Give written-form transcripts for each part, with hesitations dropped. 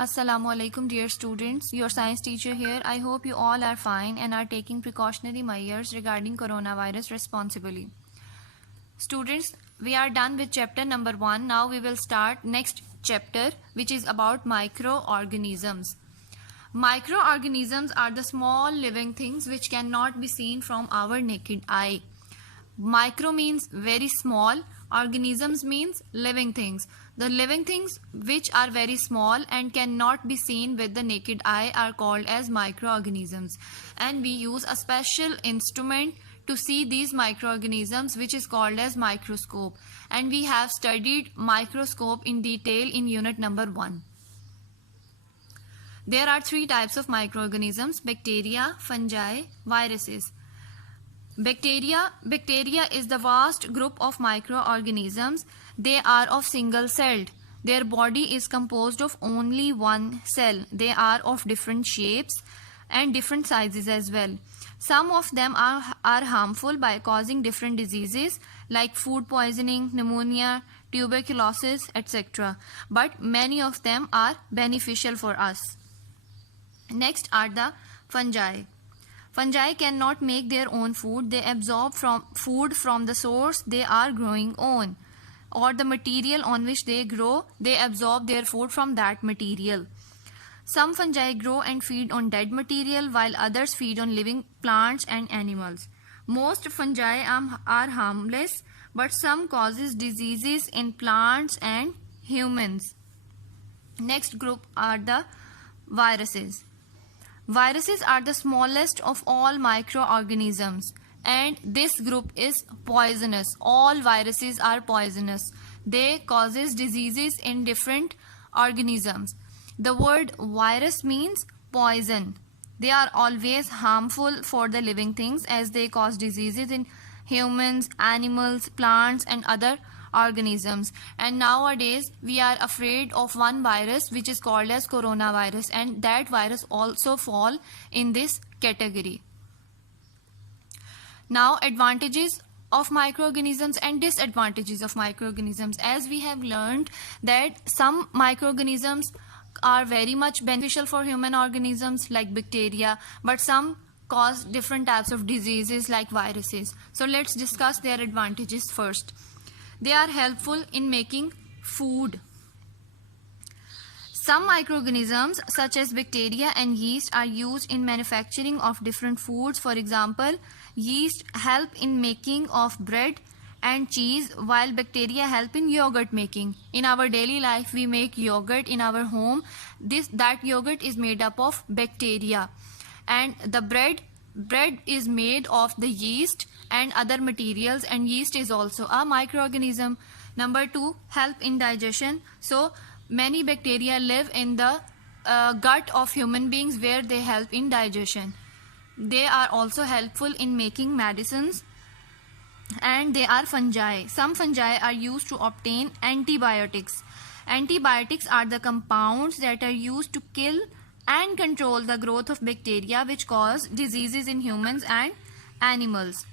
Assalamu alaikum dear students, your science teacher here. I hope you all are fine and are taking precautionary measures regarding coronavirus responsibly. Students, we are done with chapter number 1. Now we will start next chapter, which is about microorganisms. Microorganisms are the small living things which cannot be seen from our naked eye. Micro means very small, organisms means living things. The living things which are very small and cannot be seen with the naked eye are called as microorganisms, and we use a special instrument to see these microorganisms which is called as microscope, and we have studied microscope in detail in unit number 1. There are 3 types of microorganisms: bacteria, fungi, viruses. Bacteria is the vast group of microorganisms. They are of single-celled. Their body is composed of only one cell. They are of different shapes and different sizes as well. Some of them are harmful by causing different diseases like food poisoning, pneumonia, tuberculosis, etc. But many of them are beneficial for us. Next are the fungi. Fungi cannot make their own food. They absorb food from the source they are growing on, or the material on which they grow. They absorb their food from that material. Some fungi grow and feed on dead material, while others feed on living plants and animals. Most fungi are harmless, but some causes diseases in plants and humans. Next group are the viruses. Viruses are the smallest of all microorganisms, and this group is poisonous. All viruses are poisonous. They causes diseases in different organisms. The word virus means poison. They are always harmful for the living things as they cause diseases in humans, animals, plants and other organisms. And nowadays we are afraid of one virus which is called as coronavirus, and that virus also fall in this category. Now, advantages of microorganisms and disadvantages of microorganisms. As we have learned that some microorganisms are very much beneficial for human organisms like bacteria, but some cause different types of diseases like viruses. So let's discuss their advantages first. They are helpful in making food. Some microorganisms such as bacteria and yeast are used in manufacturing of different foods. For example, yeast help in making of bread and cheese, while bacteria help in yogurt making. In our daily life we make yogurt in our home. That yogurt is made up of bacteria, and the bread is made of the yeast and other materials, and yeast is also a microorganism. Number 2, help in digestion. So many bacteria live in the gut of human beings where they help in digestion. They are also helpful in making medicines, and they are fungi. Some fungi are used to obtain antibiotics. Antibiotics are the compounds that are used to kill and control the growth of bacteria which cause diseases in humans and animals.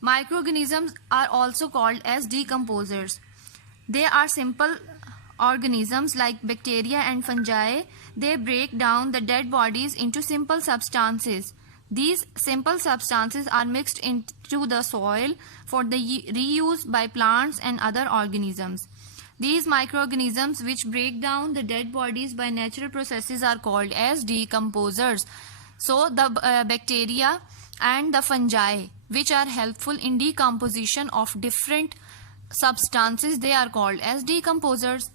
Microorganisms are also called as decomposers. They are simple organisms like bacteria and fungi. They break down the dead bodies into simple substances. These simple substances are mixed into the soil for the reuse by plants and other organisms. These microorganisms which break down the dead bodies by natural processes are called as decomposers. So the bacteria and the fungi which are helpful in decomposition of different substances, they are called as decomposers.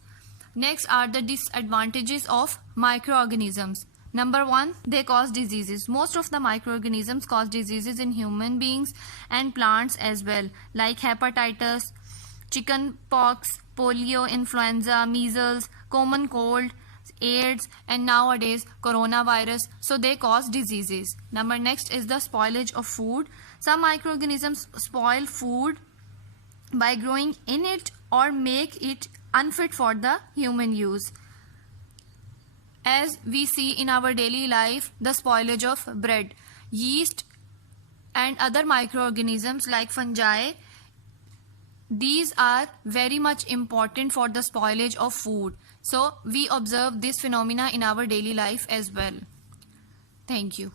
Next are the disadvantages of microorganisms. Number 1, they cause diseases. Most of the microorganisms cause diseases in human beings and plants as well, like hepatitis, chicken pox, polio, influenza, measles, common cold, AIDS, and nowadays coronavirus. So they cause diseases. Next is the spoilage of food. Some microorganisms spoil food by growing in it or make it unfit for the human use. As we see in our daily life, the spoilage of bread, yeast and other microorganisms like fungi These are very much important for the spoilage of food. So we observe this phenomena in our daily life as well. Thank you.